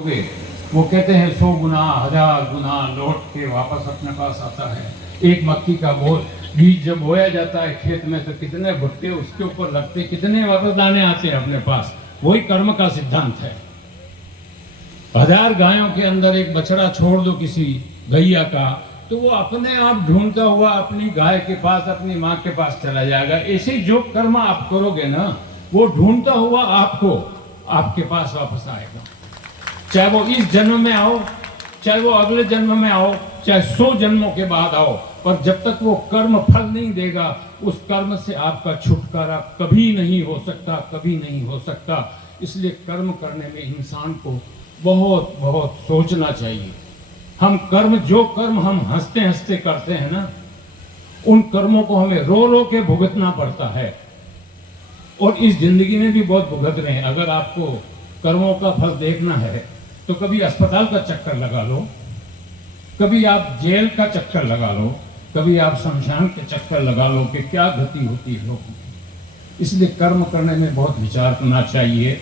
वो कहते हैं 100 गुना 1000 गुना लौट के वापस अपने पास आता है। एक मक्की का बीज जब बोया जाता है खेत में तो कितने भुट्टे उसके ऊपर लगते, कितने वापस दाने आते हैं अपने पास। वही कर्म का सिद्धांत है। 1000 गायों के अंदर एक बछड़ा छोड़ दो किसी गैया का, तो वो अपने आप ढूंढता हुआ अपनी गाय के पास, अपनी माँ के पास चला जाएगा। ऐसे ही जो कर्म आप करोगे ना, वो ढूंढता हुआ आपको आपके पास वापस आएगा। चाहे वो इस जन्म में आओ, चाहे वो अगले जन्म में आओ, चाहे 100 जन्मों के बाद आओ, पर जब तक वो कर्म फल नहीं देगा, उस कर्म से आपका छुटकारा कभी नहीं हो सकता, कभी नहीं हो सकता। इसलिए कर्म करने में इंसान को बहुत बहुत सोचना चाहिए। हम जो कर्म हम हंसते हंसते करते हैं ना, उन कर्मों को हमें रो रो के भुगतना पड़ता है। और इस जिंदगी में भी बहुत भुगत रहे हैं। अगर आपको कर्मों का फल देखना है तो कभी अस्पताल का चक्कर लगा लो, कभी आप जेल का चक्कर लगा लो, कभी आप शमशान के चक्कर लगा लो कि क्या गति होती है लोगों की। इसलिए कर्म करने में बहुत विचार करना चाहिए।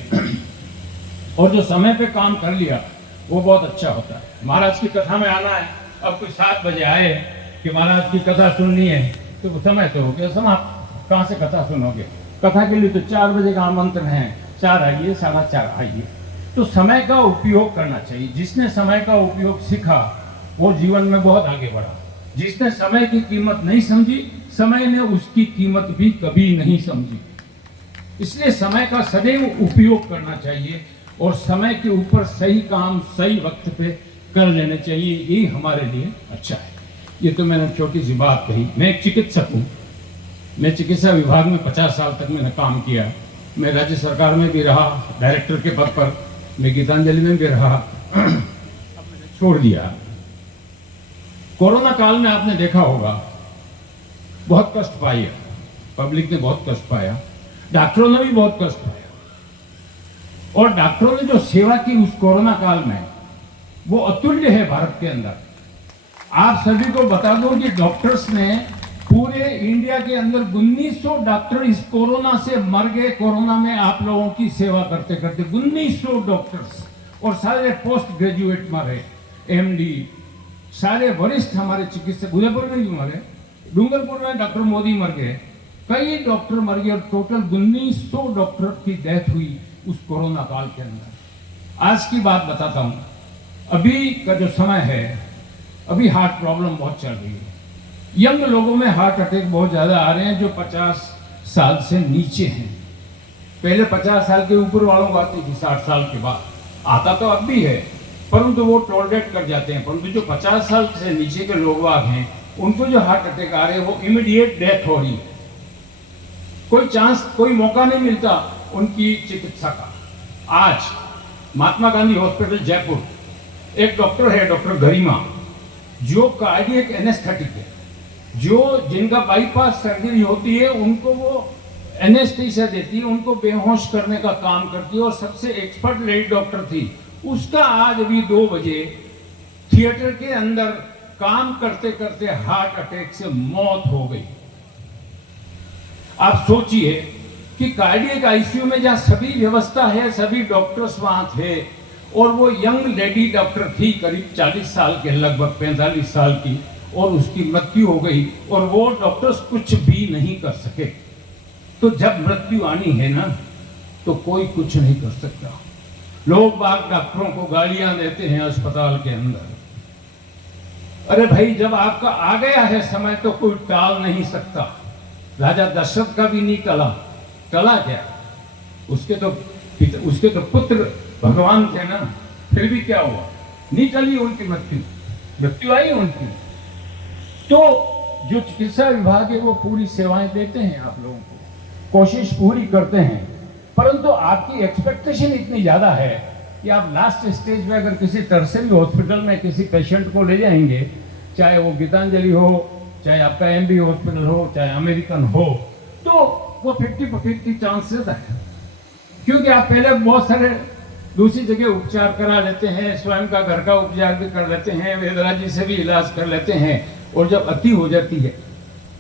और जो समय पे काम कर लिया वो बहुत अच्छा होता है। महाराज की कथा में आना है, अब कोई 7 बजे आए कि महाराज की कथा सुननी है, तो समय तो हो गया समाप्त, कहाँ से कथा सुनोगे। कथा के लिए तो 4 बजे का आमंत्रण है, 4 आइए, 4:15 आइए। तो समय का उपयोग करना चाहिए। जिसने समय का उपयोग सीखा वो जीवन में बहुत आगे बढ़ा। जिसने समय की कीमत नहीं समझी, समय ने उसकी कीमत भी कभी नहीं समझी। इसलिए समय का सदैव उपयोग करना चाहिए और समय के ऊपर सही काम सही वक्त पे कर लेने चाहिए। यही हमारे लिए अच्छा है। ये तो मैंने छोटी सी बात कही। मैं एक चिकित्सक हूँ। मैं चिकित्सा विभाग में 50 साल तक मैंने काम किया। मैं राज्य सरकार में भी रहा, डायरेक्टर के पद पर। मैं गीतांजलि में भी रहा, छोड़ दिया। कोरोना काल में आपने देखा होगा बहुत कष्ट पाया, पब्लिक ने बहुत कष्ट पाया, डॉक्टरों ने भी बहुत कष्ट पाया। और डॉक्टरों ने जो सेवा की उस कोरोना काल में, वो अतुल्य है भारत के अंदर। आप सभी को बता दूं कि डॉक्टर्स ने पूरे इंडिया के अंदर 1900 डॉक्टर इस कोरोना से मर गए। कोरोना में आप लोगों की सेवा करते करते 1900 डॉक्टर्स, और सारे पोस्ट ग्रेजुएट मरे, MD, सारे वरिष्ठ हमारे चिकित्सक। उदयपुर में भी मरे, डूंगरपुर में डॉक्टर मोदी मर गए, कई डॉक्टर मर गए। और टोटल 1900 डॉक्टर की डेथ हुई उस कोरोना काल के अंदर। आज की बात बताता हूं। अभी का जो समय है, अभी हार्ट प्रॉब्लम बहुत चल रही है। यंग लोगों में हार्ट अटैक बहुत ज़्यादा आ रहे हैं जो 50 साल से नीचे हैं। पहले 50 साल के ऊपर वालों को आती थी, 60 साल के बाद आता तो अब भी है, परंतु वो टॉलरेट कर जाते हैं। परंतु जो 50 साल से नीचे के लोग हैं, उनको जो हार्ट अटैक आ रहे हैं वो इमीडिएट डेथ हो रही है। कोई चांस, कोई मौका नहीं मिलता उनकी चिकित्सा का। आज महात्मा गांधी हॉस्पिटल जयपुर एक डॉक्टर है, डॉक्टर गरिमा, जो कार्डियक एनेस्थेटिक है। जो जिनका बाईपास सर्जरी होती है उनको वो एनेस्थीसिया देती है, उनको बेहोश करने का काम करती है, और सबसे एक्सपर्ट लेडी डॉक्टर थी। उसका आज अभी 2 बजे थिएटर के अंदर काम करते करते हार्ट अटैक से मौत हो गई। आप सोचिए कि कार्डियक आईसीयू में जहां सभी व्यवस्था है, सभी डॉक्टर्स वहां थे, और वो यंग लेडी डॉक्टर थी, करीब 40 साल के, लगभग 45 साल की, और उसकी मृत्यु हो गई। और वो डॉक्टर्स कुछ भी नहीं कर सके। तो जब मृत्यु आनी है ना, तो कोई कुछ नहीं कर सकता। लोग बाग डॉक्टरों को गालियां देते हैं अस्पताल के अंदर। अरे भाई, जब आपका आ गया है समय तो कोई टाल नहीं सकता। राजा दशरथ का भी नहीं टला। टला क्या, उसके तो पुत्र भगवान थे ना, फिर भी क्या हुआ, नहीं टली उनकी मृत्यु आई उनकी। तो जो चिकित्सा विभाग है वो पूरी सेवाएं देते हैं, आप लोगों को कोशिश पूरी करते हैं, परंतु आपकी एक्सपेक्टेशन इतनी ज्यादा है कि आप लास्ट स्टेज में अगर किसी टर्शियरी हॉस्पिटल में किसी पेशेंट को ले जाएंगे, चाहे वो गीतांजलि हो, चाहे आपका MB हॉस्पिटल हो, चाहे अमेरिकन हो, तो वो 50-50 चांस रहता है। क्योंकि आप पहले बहुत सारे दूसरी जगह उपचार करा लेते हैं, स्वयं का घर का उपचार भी कर लेते हैं, वेदराज जी से भी इलाज कर लेते हैं, और जब अति हो जाती है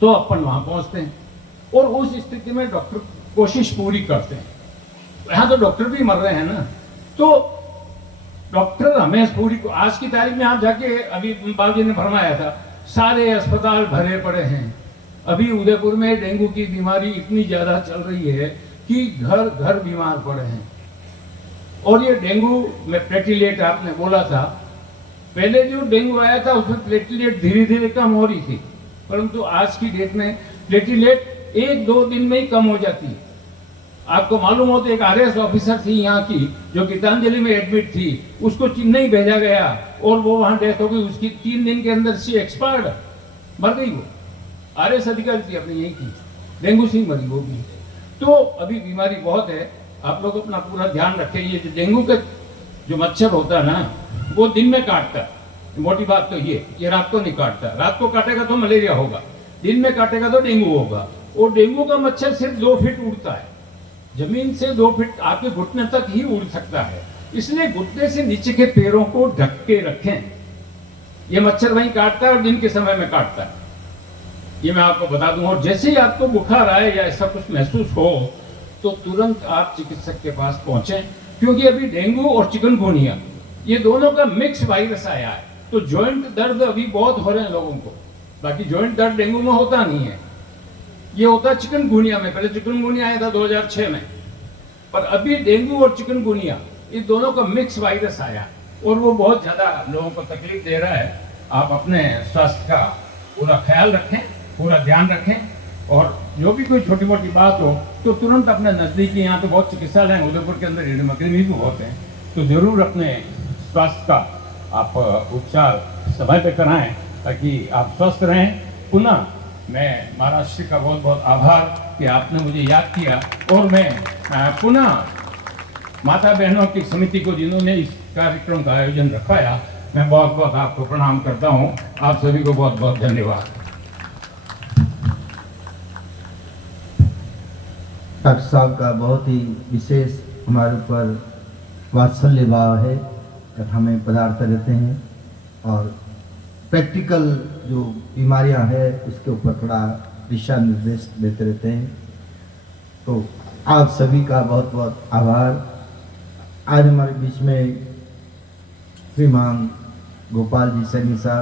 तो अपन वहां पहुंचते हैं। और उस स्थिति में डॉक्टर कोशिश पूरी करते हैं। यहाँ तो डॉक्टर भी मर रहे हैं ना। तो डॉक्टर हमें पूरी, आज की तारीख में आप जाके, अभी बाबूजी ने फरमाया था, सारे अस्पताल भरे पड़े हैं। अभी उदयपुर में डेंगू की बीमारी इतनी ज्यादा चल रही है कि घर घर बीमार पड़े हैं। और ये डेंगू में प्लेटिलेट आपने बोला था, पहले जो डेंगू आया था उसमें प्लेटिलेट धीरे धीरे कम हो रही थी, परंतु आज की डेट में प्लेटिलेट 1-2 दिन में ही कम हो जाती है। आपको मालूम हो तो एक आरएस ऑफिसर थी यहाँ की जो गीतांजलि में एडमिट थी, उसको चेन्नई भेजा गया और वो वहां डेथ हो गई उसकी। 3 दिन के अंदर सी एक्सपायर्ड, मर गई वो। आरएस अधिकारी थी अपनी यहीं की, डेंगू से ही मरी वो भी। तो अभी बीमारी बहुत है, आप लोग अपना पूरा ध्यान रखें। ये जो डेंगू का जो मच्छर होता है ना, वो दिन में काटता है, मोटी बात तो ये रात को नहीं काटता। रात को काटेगा तो मलेरिया होगा, दिन में काटेगा तो डेंगू होगा। और डेंगू का मच्छर सिर्फ 2 फीट उड़ता है, जमीन से 2 फीट आपके घुटने तक ही उड़ सकता है, इसलिए घुटने से नीचे के पैरों को ढक के रखें। ये मच्छर वहीं काटता है और दिन के समय में काटता है, ये मैं आपको बता दूं। और जैसे ही आपको बुखार आए या ऐसा कुछ महसूस हो तो तुरंत आप चिकित्सक के पास पहुंचें, क्योंकि अभी डेंगू और चिकनगुनिया ये दोनों का मिक्स वायरस आया है। तो जॉइंट दर्द अभी बहुत हो रहे हैं लोगों को, बाकी जॉइंट दर्द डेंगू में होता नहीं है, ये होता है चिकनगुनिया में। पहले चिकनगुनिया आया था 2006 में, पर अभी डेंगू और चिकनगुनिया ये दोनों का मिक्स वायरस आया और वो बहुत ज्यादा लोगों को तकलीफ दे रहा है। आप अपने स्वास्थ्य का पूरा ख्याल रखें, पूरा ध्यान रखें, और जो भी कोई छोटी मोटी बात हो तो तुरंत अपने नजदीकी, यहाँ तो बहुत चिकित्सालय हैं उदयपुर के अंदर, क्लिनिक भी बहुत हैं, तो जरूर अपने स्वास्थ्य का आप उपचार समय पे कराएं ताकि आप स्वस्थ रहें। पुनः मैं महाराष्ट्र का बहुत बहुत आभार कि आपने मुझे याद किया, और मैं पुनः माता बहनों की समिति को जिन्होंने इस कार्यक्रम का आयोजन रखाया, मैं बहुत बहुत आपको प्रणाम करता हूँ। आप सभी को बहुत बहुत धन्यवाद। डॉक्टर साहब का बहुत ही विशेष हमारे ऊपर वात्सल्य भाव है, हमें पदार्थ देते हैं और प्रैक्टिकल जो बीमारियां हैं उसके ऊपर थोड़ा दिशा निर्देश देते रहते हैं। तो आप सभी का बहुत बहुत आभार। आज हमारे बीच में श्रीमान गोपाल जी सैनी साहब